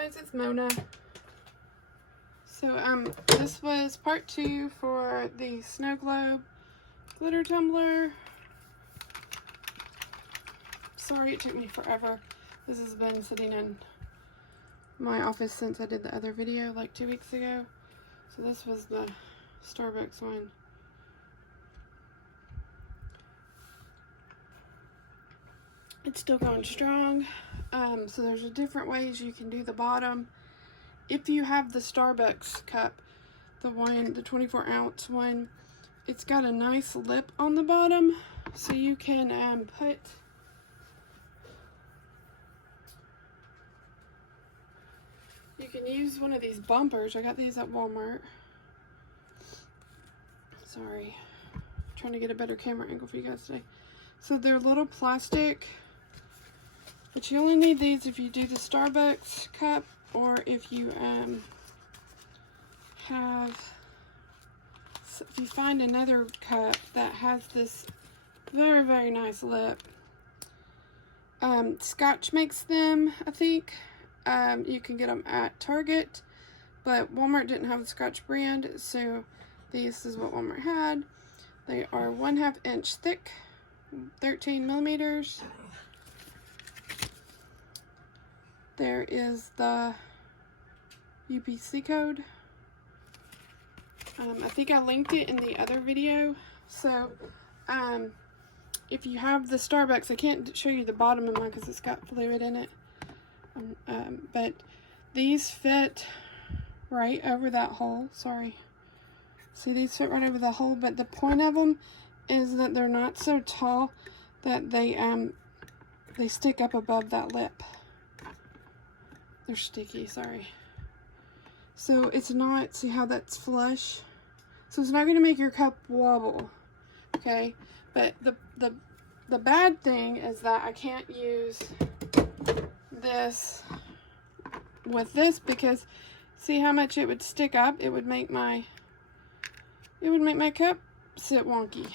guys, it's Mona. So this was part 2 for the snow globe glitter tumbler. Sorry it took me forever. This has been sitting in my office since I did the other video like 2 weeks ago. So this was the Starbucks one. It's still going strong. So there's different ways you can do the bottom. If you have the Starbucks cup, the 24 ounce one, it's got a nice lip on the bottom, so you can you can use one of these bumpers. I got these at Walmart. Sorry, I'm trying to get a better camera angle for you guys today. So they're little plastic, but you only need these if you do the Starbucks cup, or if you if you find another cup that has this very, very nice lip. Scotch makes them, I think. You can get them at Target, but Walmart didn't have the Scotch brand, so this is what Walmart had. They are 1/2 inch thick, 13 millimeters. There is the UPC code. I think I linked it in the other video. So if you have the Starbucks, I can't show you the bottom of mine because it's got fluid in it, but these fit right over that hole. Sorry, see, these fit right over the hole, but the point of them is that they're not so tall that they stick up above that lip. They're sticky, sorry. So it's not, see how that's flush? So it's not going to make your cup wobble, okay? But the bad thing is that I can't use this with this, because see how much it would stick up? It would make my cup sit wonky.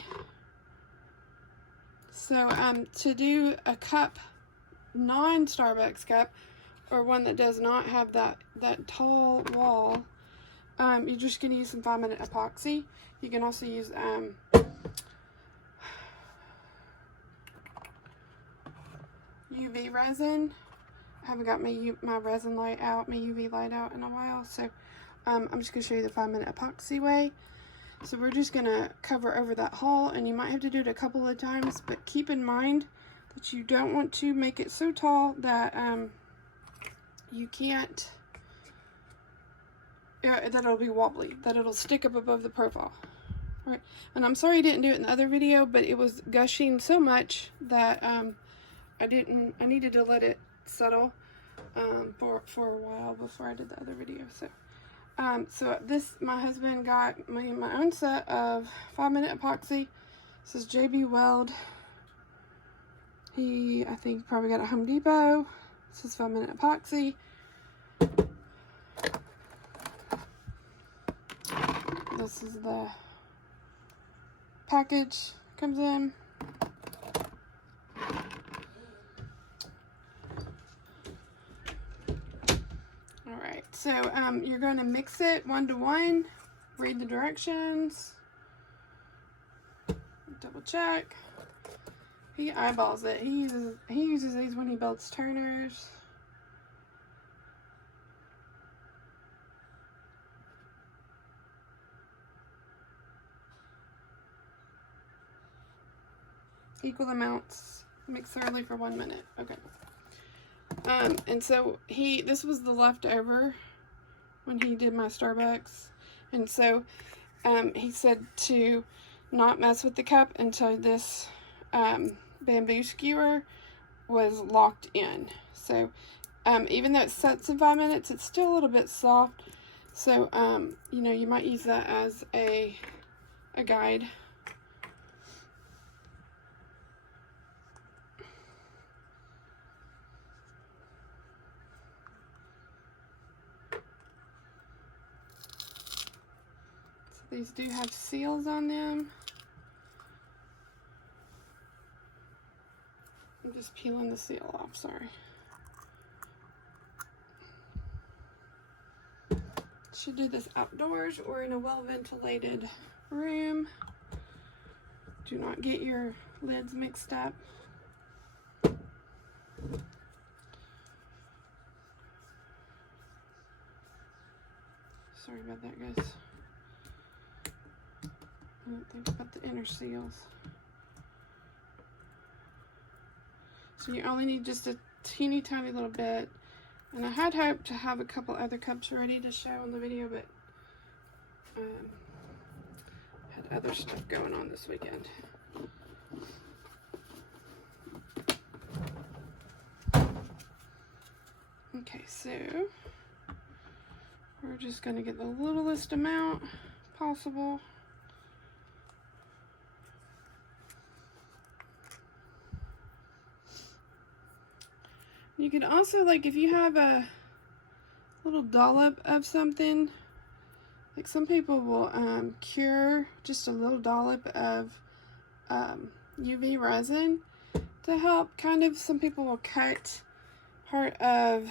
So to do a cup, non-Starbucks cup, or one that does not have that tall wall, you're just going to use some 5-minute epoxy. You can also use UV resin. I haven't got my resin light out, my UV light out in a while, so I'm just going to show you the 5-minute epoxy way. So we're just going to cover over that hole, and you might have to do it a couple of times, but keep in mind that you don't want to make it so tall that you can't, that it'll be wobbly, that it'll stick up above the profile. All right, and I'm sorry I didn't do it in the other video, but it was gushing so much that I needed to let it settle for a while before I did the other video. So so this, my husband got me my own set of 5-minute epoxy. This is JB Weld. I think probably got at Home Depot. This is 5-minute epoxy. This is the package comes in. Alright, so you're going to mix it 1:1. Read the directions. Double check. He eyeballs it. He uses these when he builds turners. Equal amounts. Mix thoroughly for 1 minute. Okay. And so this was the leftover when he did my Starbucks, and so he said to not mess with the cup until this bamboo skewer was locked in. So even though it sets in 5 minutes, it's still a little bit soft. So you know, you might use that as a guide. So these do have seals on them. I'm just peeling the seal off, sorry. Should do this outdoors or in a well-ventilated room. Do not get your lids mixed up. Sorry about that, guys. I don't think about the inner seals. So you only need just a teeny tiny little bit. And I had hoped to have a couple other cups ready to show on the video, but had other stuff going on this weekend. Okay, so we're just going to get the littlest amount possible. You can also, like, if you have a little dollop of something, like some people will cure just a little dollop of UV resin to help kind of, some people will cut part of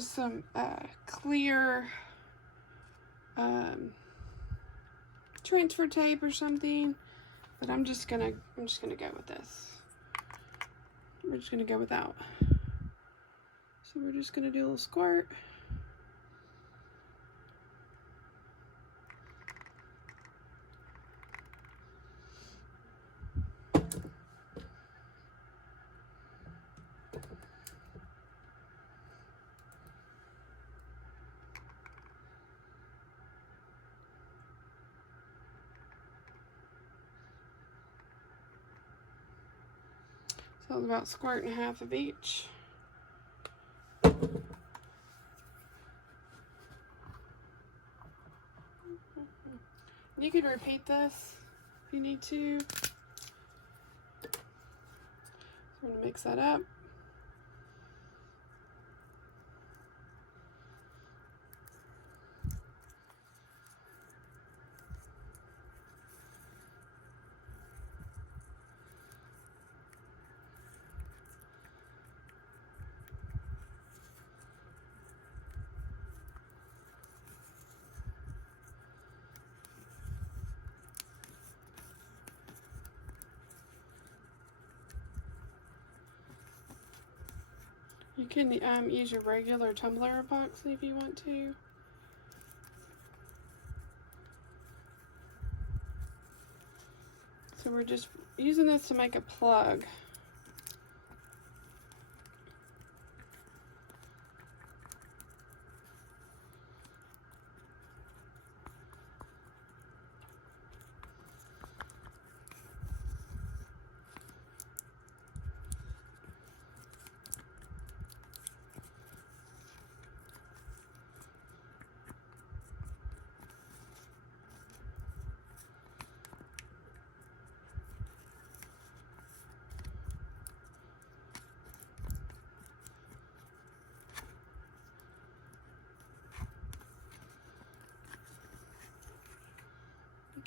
some clear transfer tape or something, but I'm just gonna go with this. We're just gonna go without. So we're just gonna do a little squirt. So it's about a squirt and a half of each. You could repeat this if you need to. So we're going to mix that up. You can use your regular Tumbler epoxy if you want to. So we're just using this to make a plug.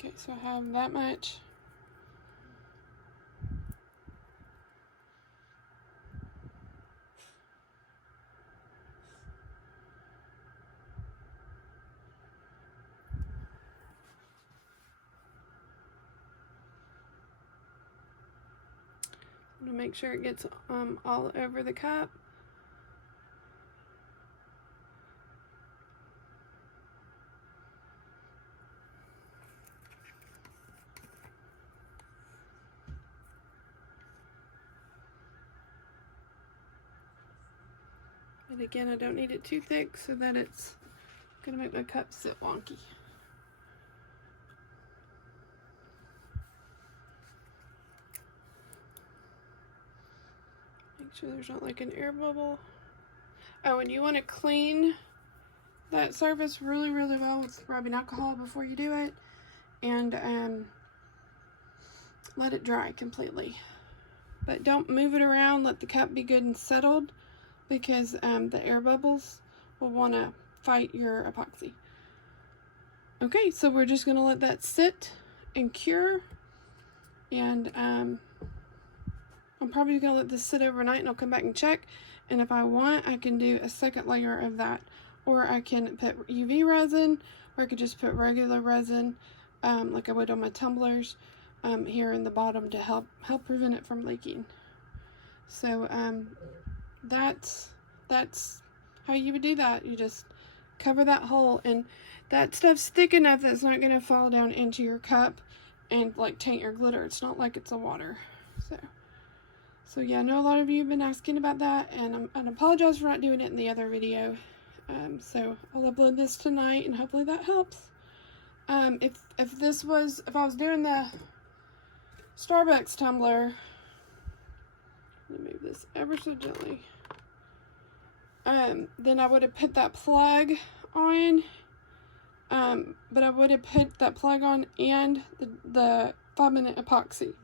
Okay, so I have that much. I'm gonna make sure it gets all over the cup. But again, I don't need it too thick so that it's gonna make my cup sit wonky. Make sure there's not like an air bubble. Oh, and you want to clean that surface really, really well with rubbing alcohol before you do it, and let it dry completely. But don't move it around. Let the cup be good and settled, because the air bubbles will want to fight your epoxy. Okay, so we're just going to let that sit and cure, and I'm probably going to let this sit overnight and I'll come back and check. And if I want, I can do a second layer of that. Or I can put UV resin, or I could just put regular resin, like I would on my tumblers, here in the bottom to help prevent it from leaking. So that's how you would do that. You just cover that hole, and that stuff's thick enough that it's not going to fall down into your cup and like taint your glitter. It's not like it's a water. So yeah, I know a lot of you have been asking about that, and I apologize for not doing it in the other video. So I'll upload this tonight, and hopefully that helps. If I was doing the Starbucks tumbler, let me move this ever so gently. Then I would have put that plug on. But I would have put that plug on and the 5-minute epoxy.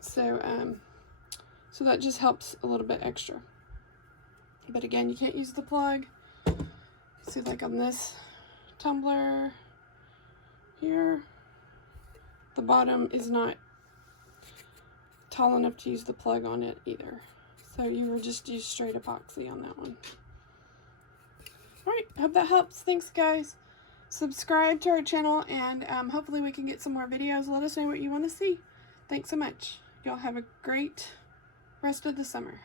So that just helps a little bit extra. But again, you can't use the plug. See, like on this tumbler here, the bottom is not tall enough to use the plug on it either. So you would just use straight epoxy on that one. Alright, hope that helps. Thanks, guys. Subscribe to our channel, and hopefully we can get some more videos. Let us know what you want to see. Thanks so much. Y'all have a great rest of the summer.